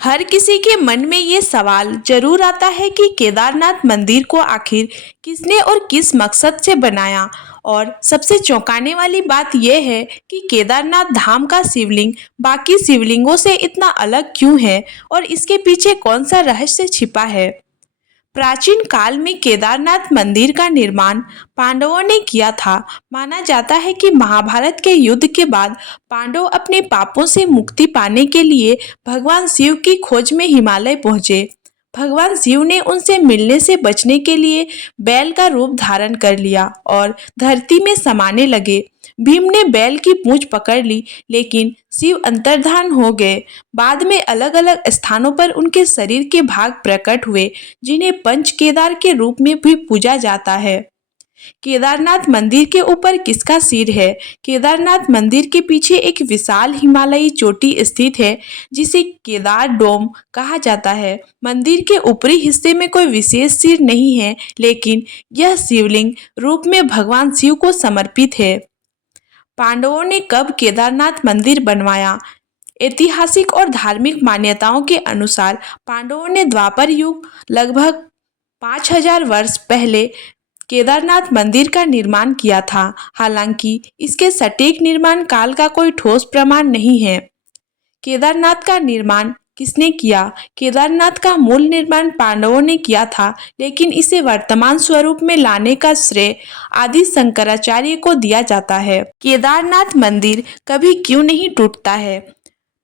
हर किसी के मन में ये सवाल जरूर आता है कि केदारनाथ मंदिर को आखिर किसने और किस मकसद से बनाया। और सबसे चौंकाने वाली बात यह है कि केदारनाथ धाम का शिवलिंग बाकी शिवलिंगों से इतना अलग क्यों है और इसके पीछे कौन सा रहस्य छिपा है। प्राचीन काल में केदारनाथ मंदिर का निर्माण पांडवों ने किया था। माना जाता है कि महाभारत के युद्ध के बाद पांडव अपने पापों से मुक्ति पाने के लिए भगवान शिव की खोज में हिमालय पहुंचे। भगवान शिव ने उनसे मिलने से बचने के लिए बैल का रूप धारण कर लिया और धरती में समाने लगे। भीम ने बैल की पूंछ पकड़ ली, लेकिन शिव अंतर्धान हो गए। बाद में अलग अलग स्थानों पर उनके शरीर के भाग प्रकट हुए, जिन्हें पंच केदार के रूप में भी पूजा जाता है। केदारनाथ मंदिर के ऊपर किसका सिर है? केदारनाथ मंदिर के पीछे एक विशाल हिमालयी चोटी स्थित है, जिसे केदार डोम कहा जाता है। मंदिर के ऊपरी हिस्से में कोई विशेष सिर नहीं है, लेकिन यह शिवलिंग रूप में भगवान शिव को समर्पित है। पांडवों ने कब केदारनाथ मंदिर बनवाया? ऐतिहासिक और धार्मिक मान्यताओं के अनुसार पांडवों ने द्वापर युग लगभग 5000 वर्ष पहले केदारनाथ मंदिर का निर्माण किया था। हालांकि इसके सटीक निर्माण काल का कोई ठोस प्रमाण नहीं है। केदारनाथ का निर्माण किसने किया? केदारनाथ का मूल निर्माण पांडवों ने किया था, लेकिन इसे वर्तमान स्वरूप में लाने का श्रेय आदि शंकराचार्य को दिया जाता है। केदारनाथ मंदिर कभी क्यों नहीं टूटता है?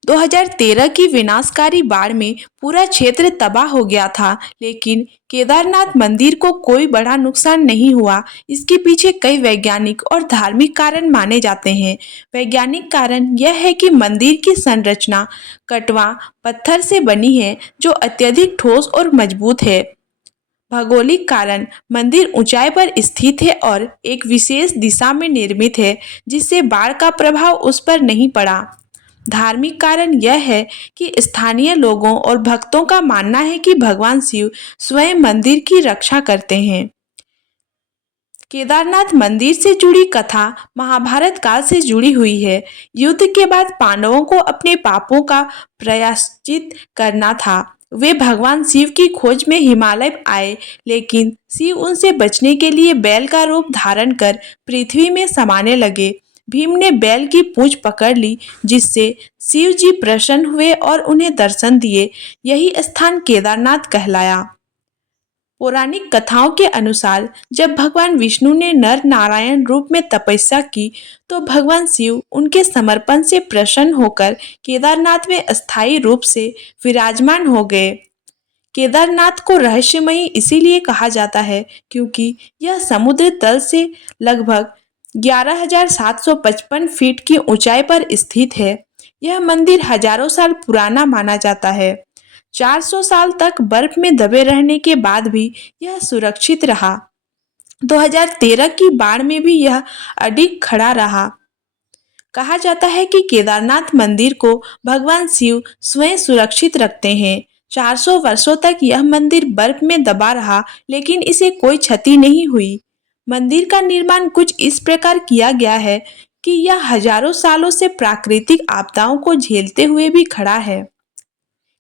2013 की विनाशकारी बाढ़ में पूरा क्षेत्र तबाह हो गया था, लेकिन केदारनाथ मंदिर को कोई बड़ा नुकसान नहीं हुआ। इसके पीछे कई वैज्ञानिक और धार्मिक कारण माने जाते हैं। वैज्ञानिक कारण यह है कि मंदिर की संरचना कटवा पत्थर से बनी है, जो अत्यधिक ठोस और मजबूत है। भौगोलिक कारण, मंदिर ऊंचाई पर स्थित है और एक विशेष दिशा में निर्मित है, जिससे बाढ़ का प्रभाव उस पर नहीं पड़ा। धार्मिक कारण यह है कि स्थानीय लोगों और भक्तों का मानना है कि भगवान शिव स्वयं मंदिर की रक्षा करते हैं। केदारनाथ मंदिर से जुड़ी कथा महाभारत काल से जुड़ी हुई है। युद्ध के बाद पांडवों को अपने पापों का प्रायश्चित करना था। वे भगवान शिव की खोज में हिमालय आए, लेकिन शिव उनसे बचने के लिए बैल का रूप धारण कर पृथ्वी में समाने लगे। भीम ने बैल की पूंछ पकड़ ली, जिससे शिव जी प्रसन्न हुए और उन्हें दर्शन दिए। यही स्थान केदारनाथ कहलाया। पौराणिक कथाओं के अनुसार जब भगवान विष्णु ने नर नारायण रूप में तपस्या की, तो भगवान शिव उनके समर्पण से प्रसन्न होकर केदारनाथ में अस्थायी रूप से विराजमान हो गए। केदारनाथ को रहस्यमयी इसीलिए कहा जाता है क्योंकि यह समुद्र तल से लगभग 11,755 फीट की ऊंचाई पर स्थित है। यह मंदिर हजारों साल पुराना माना जाता है। 400 साल तक बर्फ में दबे रहने के बाद भी यह सुरक्षित रहा। 2013 की बाढ़ में भी यह अडिग खड़ा रहा। कहा जाता है कि केदारनाथ मंदिर को भगवान शिव स्वयं सुरक्षित रखते हैं। 400 वर्षों तक यह मंदिर बर्फ में दबा रहा, लेकिन इसे कोई क्षति नहीं हुई। मंदिर का निर्माण कुछ इस प्रकार किया गया है कि यह हजारों सालों से प्राकृतिक आपदाओं को झेलते हुए भी खड़ा है।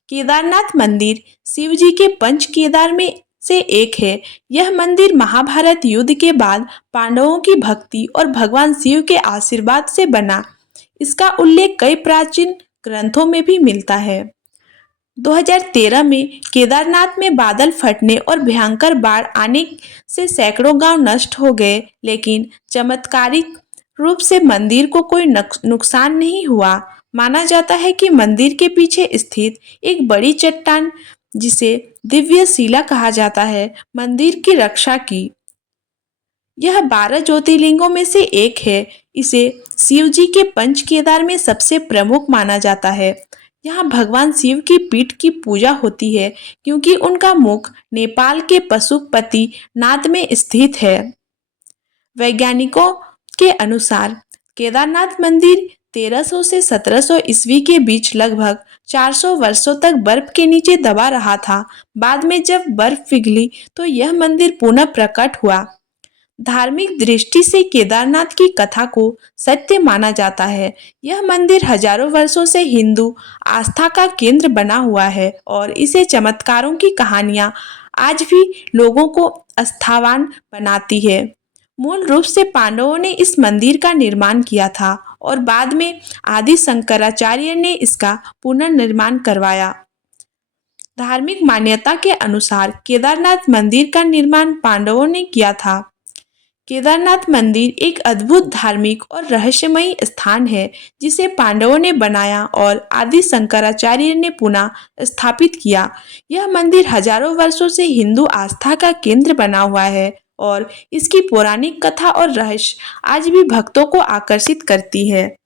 केदारनाथ मंदिर शिव जी के पंच केदार में से एक है। यह मंदिर महाभारत युद्ध के बाद पांडवों की भक्ति और भगवान शिव के आशीर्वाद से बना। इसका उल्लेख कई प्राचीन ग्रंथों में भी मिलता है। 2013 में केदारनाथ में बादल फटने और भयंकर बाढ़ आने से सैकड़ों गांव नष्ट हो गए, लेकिन चमत्कारिक रूप से मंदिर को कोई नुकसान नहीं हुआ। माना जाता है कि मंदिर के पीछे स्थित एक बड़ी चट्टान, जिसे दिव्य शिला कहा जाता है, मंदिर की रक्षा की। यह 12 ज्योतिर्लिंगों में से एक है। इसे शिव जी के पंच केदार में सबसे प्रमुख माना जाता है। यहाँ भगवान शिव की पीठ की पूजा होती है, क्योंकि उनका मुख नेपाल के पशुपति नाथ में स्थित है। वैज्ञानिकों के अनुसार केदारनाथ मंदिर 1300 से 1700 ईस्वी के बीच लगभग 400 वर्षों तक बर्फ के नीचे दबा रहा था। बाद में जब बर्फ पिघली तो यह मंदिर पुनः प्रकट हुआ। धार्मिक दृष्टि से केदारनाथ की कथा को सत्य माना जाता है। यह मंदिर हजारों वर्षों से हिंदू आस्था का केंद्र बना हुआ है और इसे चमत्कारों की कहानियां आज भी लोगों को आस्थावान बनाती है। मूल रूप से पांडवों ने इस मंदिर का निर्माण किया था और बाद में आदि शंकराचार्य ने इसका पुनर्निर्माण करवाया। धार्मिक मान्यता के अनुसार केदारनाथ मंदिर का निर्माण पांडवों ने किया था। केदारनाथ मंदिर एक अद्भुत धार्मिक और रहस्यमयी स्थान है जिसे पांडवों ने बनाया और आदि शंकराचार्य ने पुनः स्थापित किया। यह मंदिर हजारों वर्षों से हिंदू आस्था का केंद्र बना हुआ है और इसकी पौराणिक कथा और रहस्य आज भी भक्तों को आकर्षित करती है।